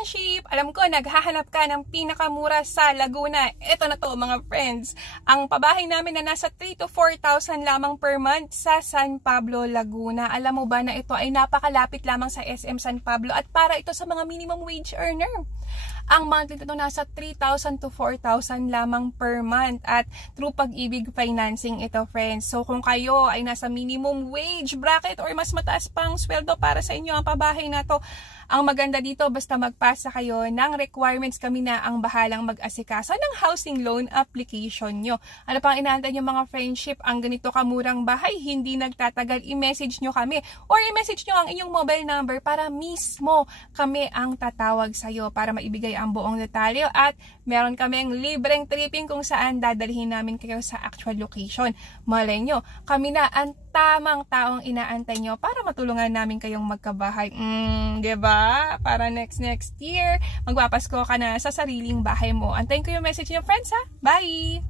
friendship! Alam ko, naghahanap ka ng pinakamura sa Laguna. Ito na to mga friends. Ang pabahay namin na nasa 3 to 4,000 lamang per month sa San Pablo, Laguna. Alam mo ba na ito ay napakalapit lamang sa SM San Pablo at para ito sa mga minimum wage earner. Ang monthly nito nasa 3,000 to 4,000 lamang per month at through Pag-ibig financing ito friends. So kung kayo ay nasa minimum wage bracket or mas mataas pang sweldo para sa inyo ang pabahay na to, ang maganda dito basta magpasa kayo ng requirements, kami na ang bahalang mag-asikaso ng housing loan application nyo. Ano pang inaantay nyo mga friendship? Ang ganito kamurang bahay, hindi nagtatagal, i-message nyo kami or i-message nyo ang inyong mobile number para mismo kami ang tatawag sa'yo para maibigay ang buong detalye at meron kaming libreng tripping kung saan dadalhin namin kayo sa actual location. Malay nyo, kami na ang tamang taong inaantay nyo para matulungan namin kayong magkabahay. Diba? Para next year, magpapasko ka na sa sariling bahay mo. Antayin ko yung message nyo friends ha. Bye!